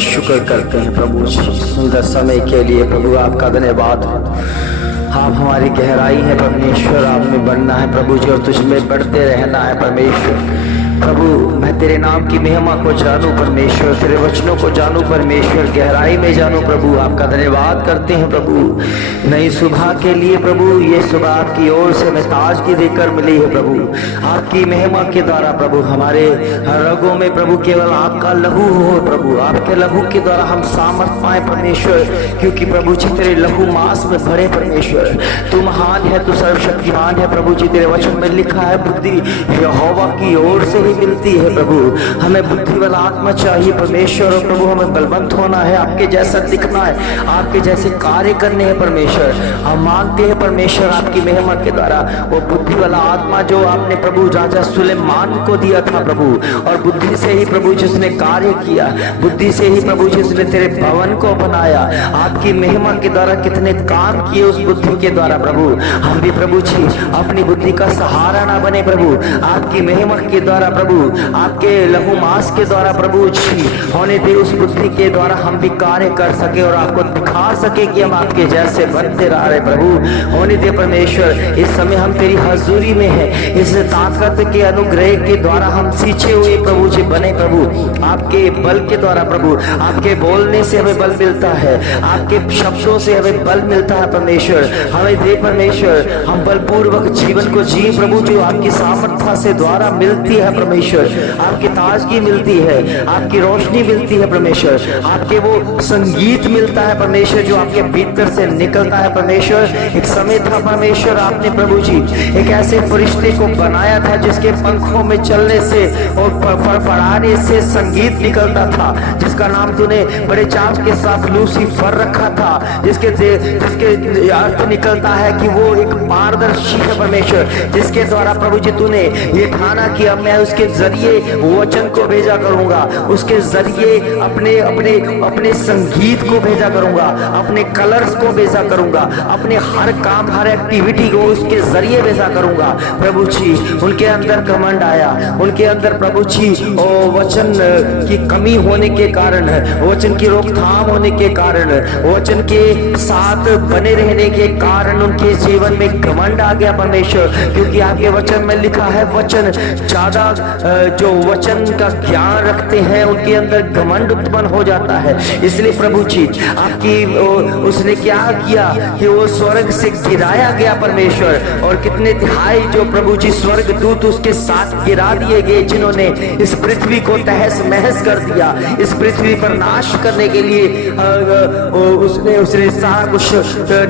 शुक्र करते हैं प्रभु जी, सुंदर समय के लिए प्रभु आपका धन्यवाद। आप हमारी गहराई है परमेश्वर, आप में बढ़ना है प्रभु जी और तुझ में बढ़ते रहना है परमेश्वर। प्रभु मैं तेरे नाम की महिमा को जानूं परमेश्वर, तेरे वचनों को जानूं परमेश्वर, गहराई में जानूं प्रभु। आपका धन्यवाद करते हैं प्रभु नई सुबह के लिए प्रभु। ये सुबह आपकी ओर से हमें ताजगी देकर मिली है प्रभु। आपकी महिमा के द्वारा प्रभु हमारे रगों में प्रभु केवल आपका लहू हो प्रभु, आपके लहू के द्वारा हम सामर्थ पाए परमेश्वर, क्योंकि प्रभु जी तेरे लहू मांस में भरे परमेश्वर। तू महान है, तू सर्वशक्तिमान है प्रभु जी। तेरे वचन में लिखा है बुद्धि यहोवा की ओर से मिलती है प्रभु। हमें बुद्धि वाला आत्मा चाहिए परमेश्वर, और प्रभु हमें बलवंत होना है, आपके जैसा दिखना है, आपके जैसे कार्य करने हैं परमेश्वर। हम मांगते हैं परमेश्वर आपकी महिमा के द्वारा वो बुद्धि वाला आत्मा जो आपने प्रभु राजा सुलेमान को दिया था प्रभु, और बुद्धि से ही प्रभु जिसने कार्य किया, बुद्धि से ही प्रभु जिसने तेरे भवन को बनाया, आपकी महिमा के द्वारा कितने काम किए उस बुद्धि के द्वारा प्रभु। हम भी प्रभु जी अपनी बुद्धि का सहारा ना बने प्रभु, आपकी महिमा के द्वारा प्रभु, आपके लहू मांस के द्वारा प्रभु जी होने दे उस बुद्धि के द्वारा हम भी कार्य कर सके और आपको दिखा सके कि हम आपके जैसे बनते रह रहे प्रभु। होने दे परमेश्वर, इस समय हम तेरी हजूरी में है, इस ताकत के अनुग्रह के द्वारा हम सींचे हुए प्रभु जी बने प्रभु। आपके बल के द्वारा प्रभु, आपके बोलने से हमें बल मिलता है, आपके शब्दों से हमें बल मिलता है परमेश्वर। हमें दे परमेश्वर हम बलपूर्वक जीवन को जी प्रभु, जो आपकी सामर्थ्य से द्वारा मिलती है परमेश्वर। आपकी ताजगी मिलती है, आपकी रोशनी मिलती है परमेश्वर, आपके वो संगीत मिलता है परमेश्वर जो आपके भीतर से निकलता है परमेश्वर। एक समय था परमेश्वर आपने प्रभु जी एक ऐसे फरिश्ते को बनाया था जिसके पंखों में चलने से और फड़फड़ाने से संगीत निकलता था, जिसका नाम तूने बड़े चाव के साथ लूसीफर रखा था, जिसके अर्थ निकलता है कि वो एक पारदर्शी है परमेश्वर, जिसके द्वारा प्रभु जी तूने ये ठाना किया मैं उसके जरिए वचन को भेजा करूंगा, उसके जरिए अपने अपने अपने संगीत को भेजा करूंगा, अपने कलर्स को भेजा करूंगा, अपने हर काम हर एक्टिविटी को उसके जरिए भेजा करूंगा प्रभु जी। उनके अंदर घमंड आया, उनके अंदर प्रभु जी वचन की कमी होने के कारण, वचन की रोकथाम होने के कारण, वचन के साथ बने रहने के कारण उनके जीवन में घमंड आ गया परमेश्वर। क्योंकि आपके वचन में लिखा है वचन ज्यादा जो वचन का ज्ञान रखते हैं उनके अंदर घमंड उत्पन्न हो जाता है। इसलिए प्रभु जी आपकी उसने क्या किया कि वो स्वर्ग से गिराया गया परमेश्वर, और कितने तिहाई जो प्रभु जी स्वर्ग दूत उसके साथ गिरा दिए गए, जिन्होंने इस पृथ्वी को तहस महस कर दिया, इस पृथ्वी पर नाश करने के लिए उसने सारा कुछ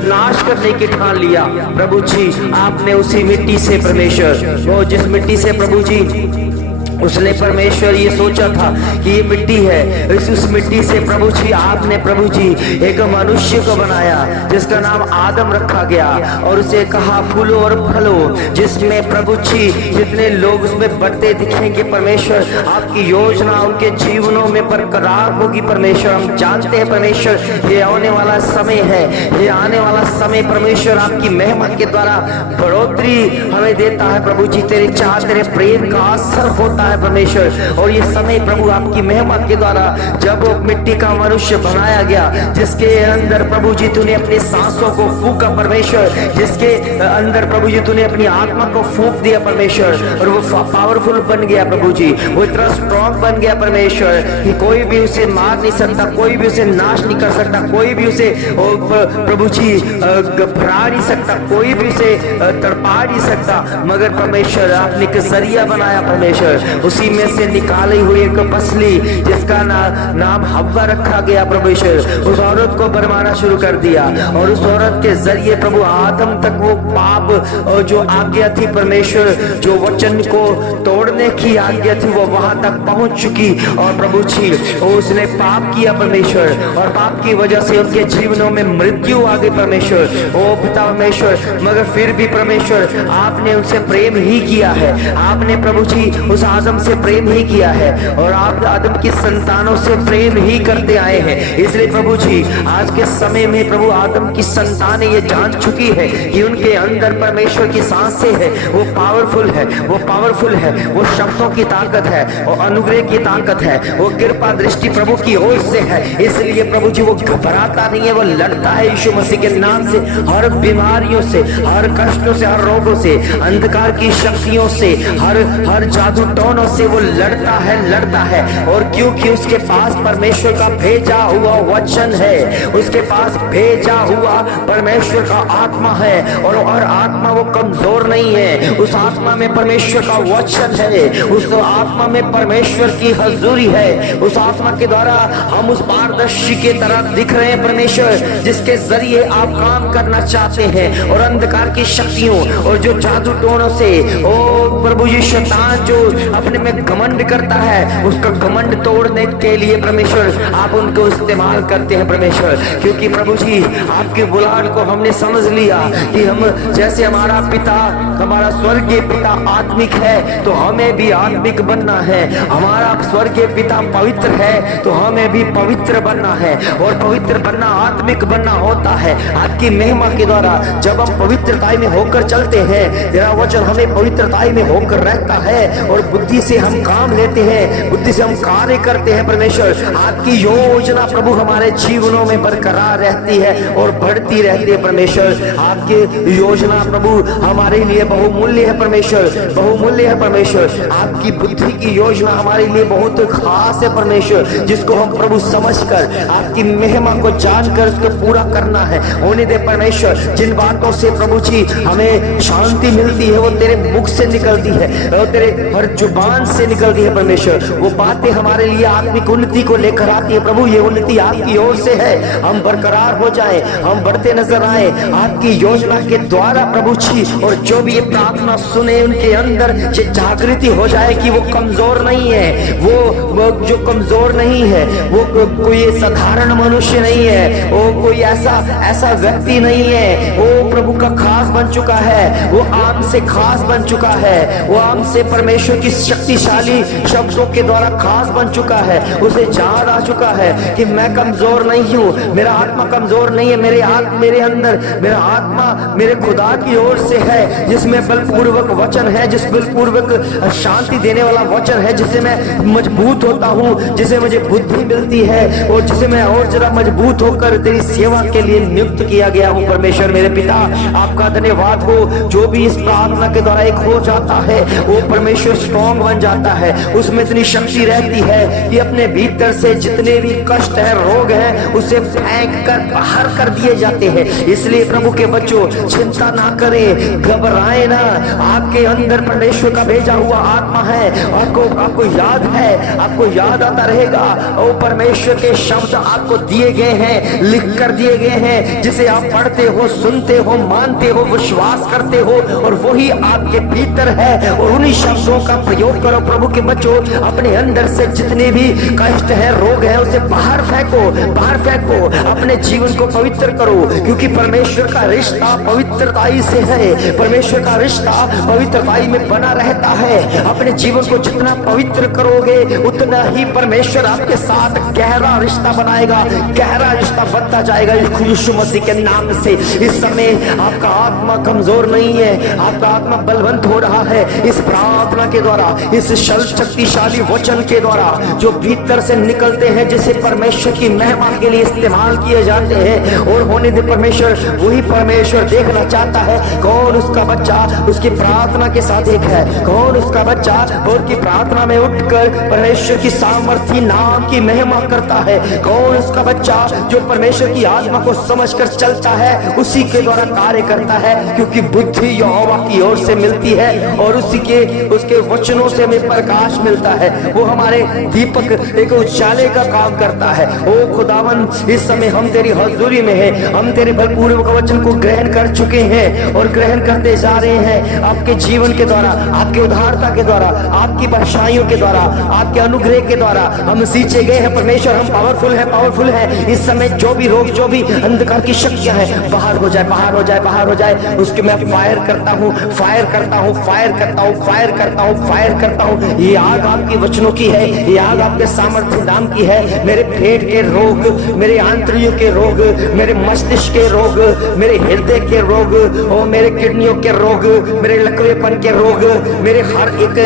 नाश करने की ठान लिया प्रभु जी। आपने उसी मिट्टी से परमेश्वर, वो जिस मिट्टी से प्रभु जी उसने परमेश्वर ये सोचा था कि ये मिट्टी है, उस मिट्टी से प्रभु जी आपने प्रभु जी एक मनुष्य को बनाया जिसका नाम आदम रखा गया, और उसे कहा फूलो और फलो, जिसमें प्रभु जी जितने लोग उसमें बढ़ते दिखेंगे परमेश्वर, आपकी योजना उनके जीवनों में बरकरार होगी परमेश्वर। हम जानते हैं परमेश्वर ये आने वाला समय है, ये आने वाला समय परमेश्वर आपकी महिमा के द्वारा बढ़ोतरी हमें देता है प्रभु जी। तेरे चाह तेरे प्रेम का असर होता है परमेश्वर, और ये समय प्रभु आपकी महिमा के द्वारा जब वो मिट्टी का मनुष्य बनाया गया, जिसके अंदर प्रभु जी तूने अपनी सांसों को फूका परमेश्वर, जिसके अंदर प्रभु जी तूने अपनी आत्मा को फूंक दिया परमेश्वर, और वो पावरफुल बन गया प्रभु जी, वो इतना स्ट्रॉन्ग बन गया परमेश्वर कि कोई भी उसे मार नहीं सकता, कोई भी उसे नाश नहीं कर सकता, कोई भी उसे प्रभु जी घबरा नहीं सकता, कोई भी उसे तड़पा नहीं सकता, मगर परमेश्वर आपने एक जरिया बनाया परमेश्वर। उसी में से निकाली हुई एक बसली जिसका नाम हव्वा रखा गया परमेश्वर, उस औरत को बरमाना शुरू कर दिया, और उस औरत के जरिए प्रभु आदम तक वो पाप जो आज्ञा थी परमेश्वर, जो वचन को तोड़ने की आज्ञा थी वो वहां तक पहुंच चुकी, और प्रभु जी उसने पाप किया परमेश्वर, और पाप की वजह से उनके जीवनों में मृत्यु आ गई परमेश्वर। ओ पिता परमेश्वर, मगर फिर भी परमेश्वर आपने उनसे प्रेम ही किया है, आपने प्रभु जी उस आदम से प्रेम ही किया है और आप आदम की संतानों से प्रेम ही करते आए हैं। इसलिए प्रभु जी आज के समय में प्रभु आदम की संतानें ये जान चुकी है कि उनके अंदर परमेश्वर की सांसें है, वो पावरफुल है, वो पावरफुल है, वो शब्दों की ताकत है, वो अनुग्रह की ताकत है, वो कृपा दृष्टि प्रभु की ओर से है। इसलिए प्रभु जी वो घबराता नहीं है, वो लड़ता है यीशु मसीह के नाम से हर बीमारियों से, हर कष्टों से, हर रोगों से, अंधकार की शक्तियों से, हर जादू टोनों से वो लड़ता है। और क्योंकि उसके पास परमेश्वर का भेजा हुआ वचन है, उसके पास भेजा हुआ परमेश्वर का आत्मा है और आत्मा वो कमजोर नहीं है, उस आत्मा में परमेश्वर का वचन है, उस आत्मा में परमेश्वर की हजूरी है। उस आत्मा के द्वारा हम उस पारदर्शी के तरह दिख रहे हैं परमेश्वर, जिसके जरिए आप काम करना चाहते हैं। और अंधकार की शक्तियों और जो जादू टोनों से ओ प्रभु जी शैतान जो अपने में घमंड करता है, उसका घमंड तोड़ने के लिए परमेश्वर आप उनको इस्तेमाल करते हैं परमेश्वर। क्योंकि प्रभु जी आपके बुलाहट को हमने समझ लिया कि हम जैसे हमारा पिता, हमारा स्वर्गीय पिता आत्मिक है तो हमें भी आत्मिक बनना है, हमारा स्वर्गीय पिता पवित्र है तो हमें भी पवित्र बनना है। और पवित्र बनना आत्मिक बनना होता है आपकी महिमा के द्वारा। जब हम पवित्रता में होकर चलते हैं, तेरा वचन हमें पवित्रता में होकर रहता है और बुद्धि से हम काम लेते हैं, बुद्धि से हम कार्य करते हैं परमेश्वर। आपकी योजना प्रभु हमारे जीवनों में बरकरार रहती है और बढ़ती रहती है परमेश्वर। आपकी योजना प्रभु हमारे लिए बहुमूल्य है परमेश्वर, बहुमूल्य है परमेश्वर। आपकी बुद्धि की योजना हमारे लिए बहुत खास है परमेश्वर, जिसको हम प्रभु समझकर आपकी महिमा को जानकर उसको पूरा करना है। होने दे परमेश्वर, जिन बातों से प्रभु जी हमें शांति मिलती है वो तेरे मुख से निकलती है और तेरे हर जुबान से निकलती है परमेश्वर। वो बातें हमारे लिए आत्मिक उन्नति को लेकर आती है प्रभु। ये उन्नति आपकी ओर से है, हम बरकरार हो जाएं, हम बढ़ते नजर आए आपकी योजना के द्वारा प्रभु जी। और जो भी ये प्रार्थना सुने उनके अंदर ये जागृति हो जाए कि वो कमजोर नहीं है, वो जो कमजोर नहीं है वो कोई साधारण मनुष्य नहीं है, वो कोई ऐसा व्यक्ति नहीं है, वो प्रभु का खास बन चुका है, वो आम से खास बन चुका है, वो आम से परमेश्वर की शक्तिशाली शब्दों के द्वारा खास बन चुका है। उसे याद आ चुका है कि मैं कमजोर नहीं हूँ, मेरा आत्मा कमजोर नहीं है, मेरे अंदर मेरा आत्मा मेरे खुदा की ओर से है, जिसमें बलपूर्वक वचन है, जिस बलपूर्वक शांति देने वाला वचन है, जिससे मैं मजबूत होता हूँ, जिसे मुझे बुद्धि मिलती है और जिसे मैं और जरा मजबूत होकर तेरी सेवा के लिए नियुक्त किया गया हूँ परमेश्वर। मेरे पिता आपका धन्यवाद हो। जो भी इस प्रार्थना के द्वारा एक हो जाता है वो परमेश्वर स्ट्रॉन्ग बन जाता है, उसमें इतनी शक्ति रहती है कि अपने भीतर से जितने भी कष्ट है, रोग है, उसे फेंक कर बाहर कर दिए जाते हैं। इसलिए प्रभु के बच्चों चिंता ना करें, घबराए ना, आपके अंदर परमेश्वर का भेजा हुआ आत्मा है। आपको याद है, आपको याद आता रहेगा वो परमेश्वर के शब्द आपको दिए गए हैं, लिख कर दिए गए हैं, जिसे आप पढ़ते हो, सुनते हो, मानते हो, विश्वास करते हो और वही आपके भीतर है। और उन्हीं शब्दों का प्रयोग करो प्रभु के बच्चों। अपने अंदर से जितने भी कष्ट है, रोग है, उसे बाहर फेंको, बाहर फेंको। अपने जीवन को पवित्र करो, क्योंकि परमेश्वर का रिश्ता पवित्रताई से है, परमेश्वर का रिश्ता पवित्रताई में बना रहता है। अपने जीवन को जितना पवित्र करोगे उतना ही परमेश्वर आपके साथ गहरा रिश्ता बनाएगा, गहरा रिश्ता बनता जाएगा यीशु मसीह के नाम से। इस समय आपका आत्मा कमजोर नहीं है, आपका आत्मा बलवंत हो रहा है इस प्रार्थना के द्वारा, इस शक्तिशाली वचन के द्वारा जो भीतर से निकलते हैं, जिसे परमेश्वर की महिमा के लिए इस्तेमाल किए जाते हैं। और होने दे परमेश्वर, वही परमेश्वर देखना चाहता है कौन उसका बच्चा उसकी प्रार्थना के साथ एक है, कौन उसका बच्चा और की प्रार्थना में उठकर परमेश्वर की सामर्थी नाम की महिमा करता है, कौन उसका बच्चा जो परमेश्वर की आत्मा को समझकर चलता है, उसी के द्वारा कार्य करता है। क्योंकि बुद्धि यहोवा की ओर से मिलती है और उसके वचनों से हमें प्रकाश मिलता है। वो हमारे दीपक एक उजाले का काम करता है। ओ खुदावन, इस समय हम तेरी हजूरी में हैं, हम तेरे बलपूर्वक वचन को ग्रहण कर चुके हैं और ग्रहण करते जा रहे हैं। आपके जीवन के द्वारा, आपके उदारता के द्वारा, आपकी बख्शाइयों के द्वारा, आपके अनुग्रह के द्वारा हम सींचे गए हैं परमेश्वर। हम पावरफुल है, पावरफुल है। इस समय जो भी रोग, जो भी अंधकार की शक्तियां हैं, बाहर हो जाए, बाहर हो जाए, बाहर हो जाए। उसके मैं फायर करता हूँ, फायर करता हूँ, फायर करता हूँ, फायर करता हूँ, फायर करता हूँ। ये आग आपके वचनों की है, ये आग आपके सामर्थ्य नाम की है। मेरे पेट के रोग, मेरे आंतरियों के रोग, मेरे मस्तिष्क के रोग, मेरे हृदय के रोग और मेरे किडनियों के रोग, मेरे लकवेपन के रोग, मेरे हर एक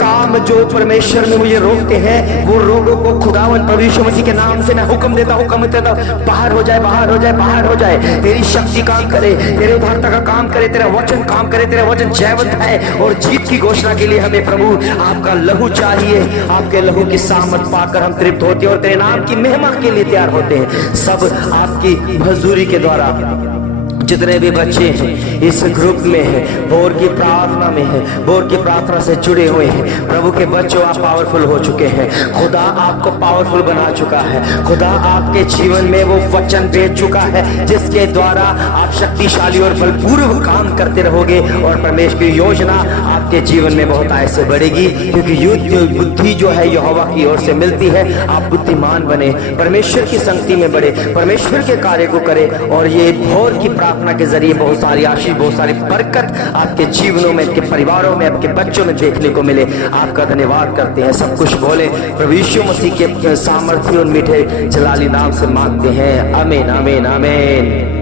काम जो परमेश्वर में मुझे रोकते हैं, वो रोगों को खुदावन प्रभु यीशु मसीह के नाम से मैं हुक्म देता हूँ, बाहर हो जाए, बाहर हो जाए, बाहर हो जाए। तेरी शक्ति काम करे, तेरे उद्धारता का काम करे, तेरा वचन काम करे। तेरा वचन जयवंत है और जीत की घोषणा के लिए हमें प्रभु आपका लहू चाहिए। आपके लहू की सामर्थ पाकर हम तृप्त होते हैं और तेरे नाम की महिमा के लिए तैयार होते हैं। सब आपकी मजदूरी के द्वारा जितने भी बच्चे हैं इस ग्रुप में है, भोर की प्रार्थना में है, भोर की प्रार्थना से जुड़े हुए हैं, प्रभु के बच्चों आप पावरफुल हो चुके हैं। खुदा आपको पावरफुल बना चुका है। खुदा आपके जीवन में वो वचन भेज चुका है जिसके द्वारा आप शक्तिशाली और बलपूर्व काम करते रहोगे और परमेश्वर की योजना आपके जीवन में बहुत ऐसे बढ़ेगी, क्योंकि युद्ध बुद्धि जो है यहोवा की ओर से मिलती है। आप बुद्धिमान बने, परमेश्वर की संगति में बढ़े, परमेश्वर के कार्य को करे और ये भोर की प्रार्थना के जरिए बहुत सारी आशीष, बहुत सारी बरकत आपके जीवनों में, आपके परिवारों में, आपके बच्चों में देखने को मिले। आपका धन्यवाद करते हैं। सब कुछ बोले प्रभु यीशु मसीह के सामर्थ्य और मीठे जलाली नाम से मांगते हैं। आमीन, आमीन, आमीन।